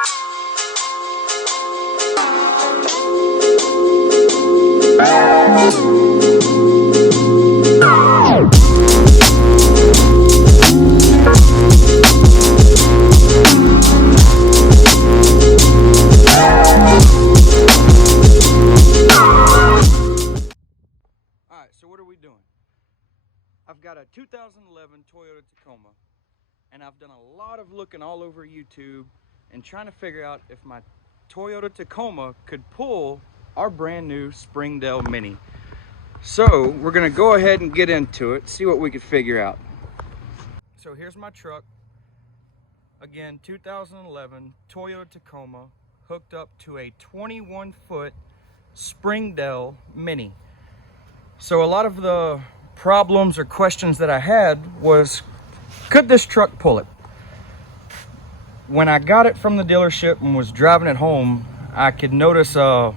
So what are we doing? I've got a 2011 Toyota Tacoma, and I've done a lot of looking all over YouTube and trying to figure out if my Toyota Tacoma could pull our brand new Springdale Mini. So we're gonna go ahead and get into it, see what we could figure out. So here's my truck. Again, 2011 Toyota Tacoma hooked up to a 21-foot Springdale Mini. So a lot of the problems or questions that I had was, could this truck pull it? When I got it from the dealership and was driving it home, I could notice a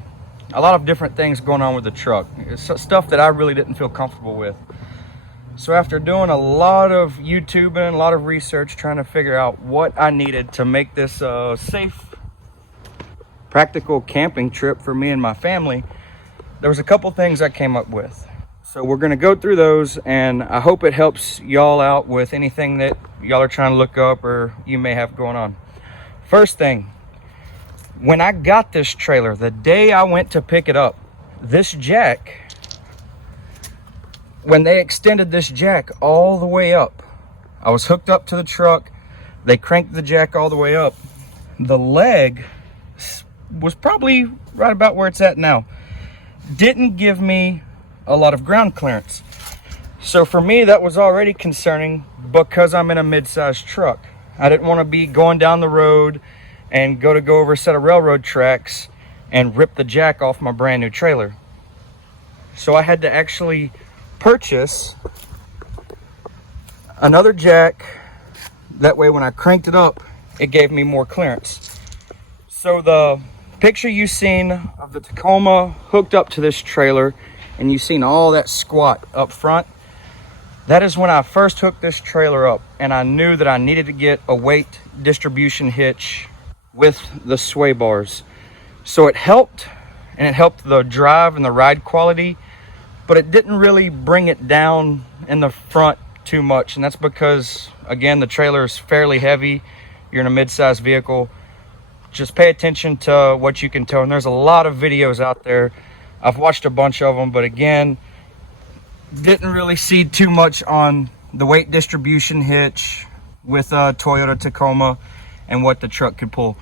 lot of different things going on with the truck. It's stuff that I really didn't feel comfortable with. So after doing a lot of YouTubing, a lot of research, trying to figure out what I needed to make this a safe, practical camping trip for me and my family, there was a couple things I came up with. So we're gonna go through those, and I hope it helps y'all out with anything that y'all are trying to look up or you may have going on. First thing, when I got this trailer, the day I went to pick it up, this jack, when they extended this jack all the way up, I was hooked up to the truck, they cranked the jack all the way up. The leg was probably right about where it's at now. Didn't give me a lot of ground clearance. So for me, that was already concerning because I'm in a mid-sized truck. I didn't want to be going down the road and go over a set of railroad tracks and rip the jack off my brand new trailer. So I had to actually purchase another jack. That way when I cranked it up, it gave me more clearance. So the picture you've seen of the Tacoma hooked up to this trailer, and you've seen all that squat up front, that is when I first hooked this trailer up, and I knew that I needed to get a weight distribution hitch with the sway bars. So it helped, and it helped the drive and the ride quality, but it didn't really bring it down in the front too much. And that's because, again, the trailer is fairly heavy. You're in a mid-sized vehicle. Just pay attention to what you can tow. And there's a lot of videos out there. I've watched a bunch of them, but again, didn't really see too much on the weight distribution hitch with a Toyota Tacoma and what the truck could pull.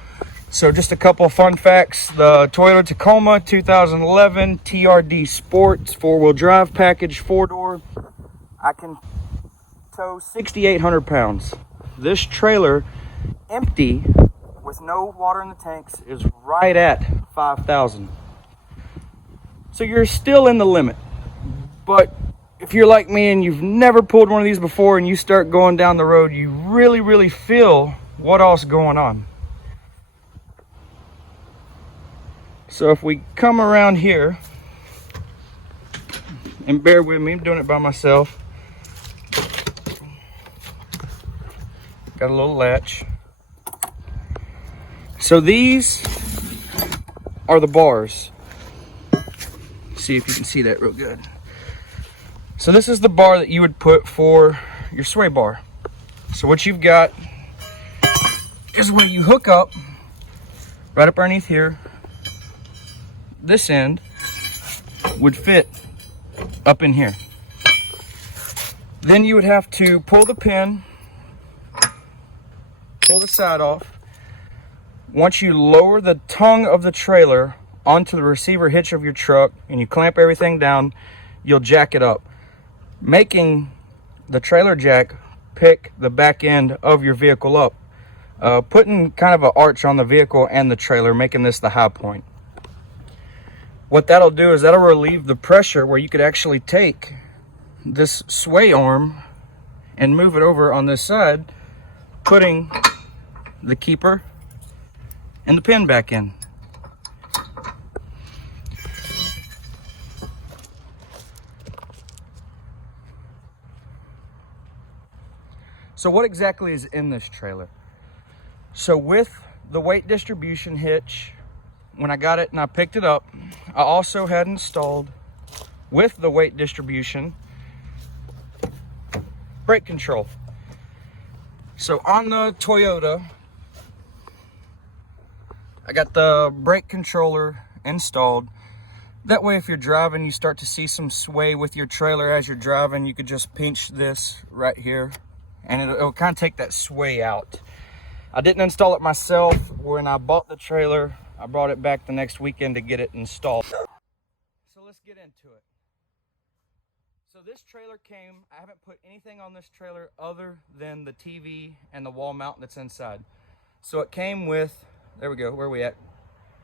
So just a couple of fun facts. The Toyota Tacoma 2011 TRD Sports 4-wheel drive package 4-door. I can tow 6,800 pounds. This trailer, empty, with no water in the tanks, is right at 5,000. So you're still in the limit. But if you're like me and you've never pulled one of these before and you start going down the road, you really feel what else is going on. So if we come around here, and bear with me, I'm doing it by myself. Got a little latch. So these are the bars. See if you can see that real good. So this is the bar that you would put for your sway bar. So what you've got is where you hook up right up underneath here. This end would fit up in here. Then you would have to pull the pin, pull the side off. Once you lower the tongue of the trailer onto the receiver hitch of your truck and you clamp everything down, you'll jack it up, making the trailer jack pick the back end of your vehicle up, putting kind of an arch on the vehicle and the trailer, making this the high point. What that'll do is that'll relieve the pressure where you could actually take this sway arm and move it over on this side, putting the keeper and the pin back in. So what exactly is in this trailer? So with the weight distribution hitch, when I got it and I picked it up, I also had installed with the weight distribution brake control. So on the Toyota, I got the brake controller installed. That way if you're driving, you start to see some sway with your trailer as you're driving, you could just pinch this right here and it'll kind of take that sway out. I didn't install it myself. When I bought the trailer, I brought it back the next weekend to get it installed. So let's get into it. So this trailer came, I haven't put anything on this trailer other than the TV and the wall mount that's inside. So it came with, there we go, where are we at?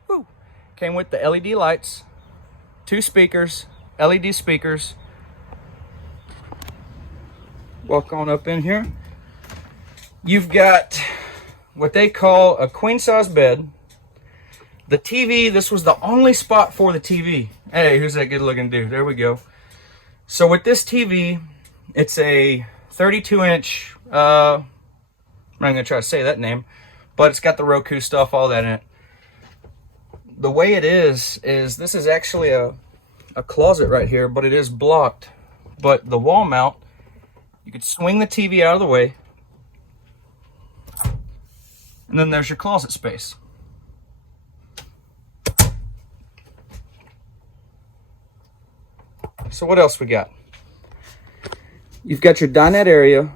Woo! Came with the LED lights, 2 speakers, LED speakers. Walk on up in here. You've got what they call a queen size bed. The TV, this was the only spot for the TV. Hey, who's that good looking dude? There we go. So with this TV, it's a 32-inch, I'm not gonna try to say that name, but it's got the Roku stuff, all that in it. The way it is this is actually a closet right here, but it is blocked. But the wall mount, you could swing the TV out of the way, and then there's your closet space. So what else we got? You've got your dinette area,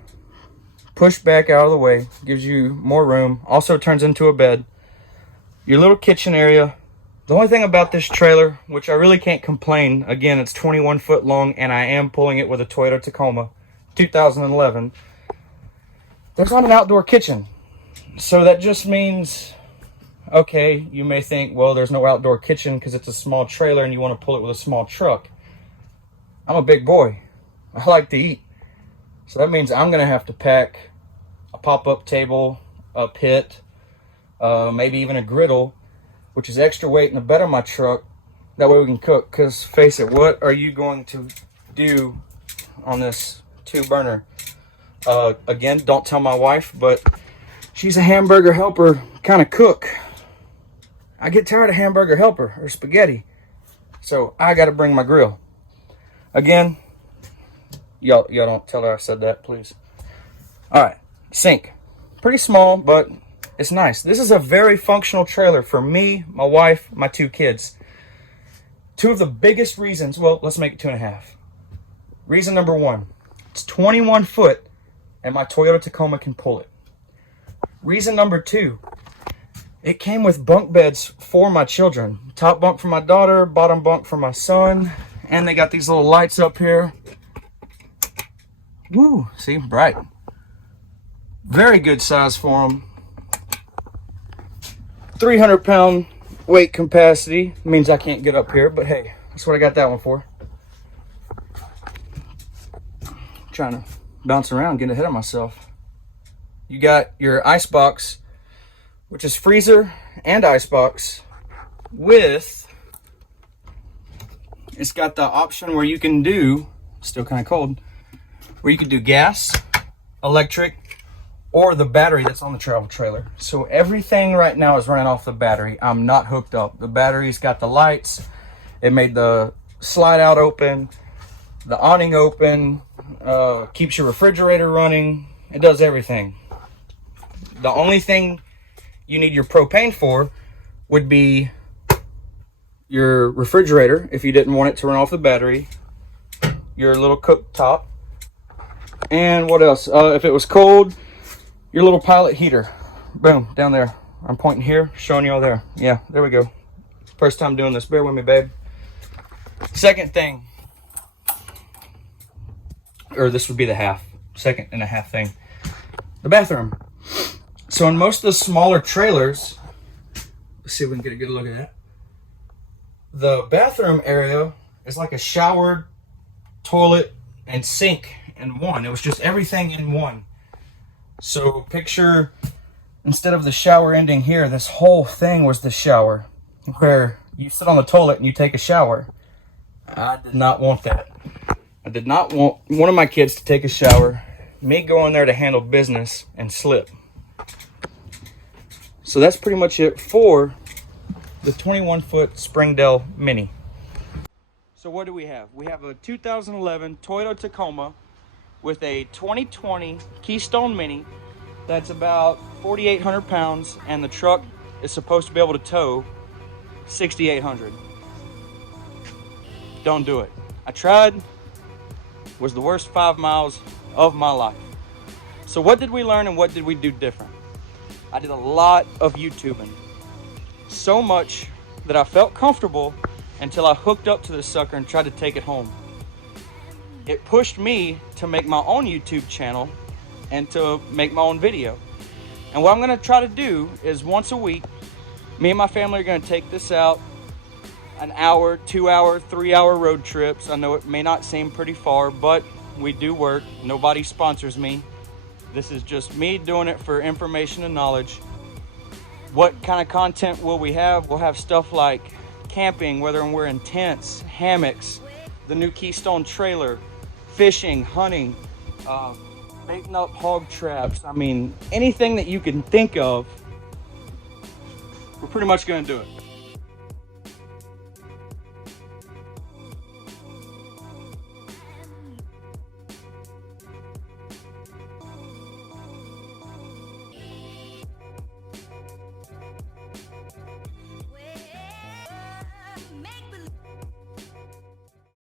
pushed back out of the way, gives you more room, also turns into a bed. Your little kitchen area. The only thing about this trailer, which I really can't complain, again, it's 21 foot long and I am pulling it with a Toyota Tacoma 2011. There's not an outdoor kitchen. So that just means, okay, you may think, well, there's no outdoor kitchen because it's a small trailer and you want to pull it with a small truck. I'm a big boy. I like to eat. So that means I'm going to have to pack a pop-up table, a pit, maybe even a griddle, which is extra weight in the bed of my truck. That way we can cook. Because face it, what are you going to do on this 2-burner? Again, don't tell my wife, but she's a hamburger helper kind of cook. I get tired of hamburger helper or spaghetti. So I got to bring my grill. Again, y'all don't tell her I said that, please. All right, sink. Pretty small, but it's nice. This is a very functional trailer for me, my wife, my 2 kids. 2 of the biggest reasons, well, let's make it 2.5. Reason number 1, it's 21 foot and my Toyota Tacoma can pull it. Reason number 2, it came with bunk beds for my children. Top bunk for my daughter, bottom bunk for my son. And they got these little lights up here. Woo, see, bright. Very good size for them. 300-pound weight capacity. Means I can't get up here, but hey, that's what I got that one for. Trying to bounce around, getting ahead of myself. You got your ice box, which is freezer and ice box with, it's got the option where you can do, still kind of cold, where you can do gas, electric, or the battery that's on the travel trailer. So everything right now is running off the battery. I'm not hooked up. The battery's got the lights. It made the slide out open, the awning open, keeps your refrigerator running. It does everything. The only thing you need your propane for would be your refrigerator, if you didn't want it to run off the battery, your little cooktop, and what else? If it was cold, your little pilot heater. Boom, down there. I'm pointing here, showing you all there. Yeah, there we go. First time doing this. Bear with me, babe. Second thing, or this would be the second and a half thing. The bathroom. So in most of the smaller trailers, let's see if we can get a good look at that. The bathroom area is like a shower, toilet, and sink in one. It was just everything in one. So picture, instead of the shower ending here, this whole thing was the shower, where you sit on the toilet and you take a shower. I did not want that. I did not want one of my kids to take a shower, me go in there to handle business and slip. So that's pretty much it for the 21-foot Springdale Mini. So what do we have? We have a 2011 Toyota Tacoma with a 2020 Keystone Mini that's about 4,800 pounds, and the truck is supposed to be able to tow 6,800. Don't do it. I tried. Was the worst 5 miles of my life. So what did we learn and what did we do different? I did a lot of YouTubing. So much that I felt comfortable until I hooked up to this sucker and tried to take it home. It pushed me to make my own YouTube channel and to make my own video. And what I'm gonna try to do is once a week, me and my family are gonna take this out, an hour, 2 hour, 3 hour road trips. I know it may not seem pretty far, but we do work. Nobody sponsors me. This is just me doing it for information and knowledge. What kind of content will we have? We'll have stuff like camping, whether we're in tents, hammocks, the new Keystone trailer, fishing, hunting, baiting up hog traps. I mean, anything that you can think of, we're pretty much gonna do it.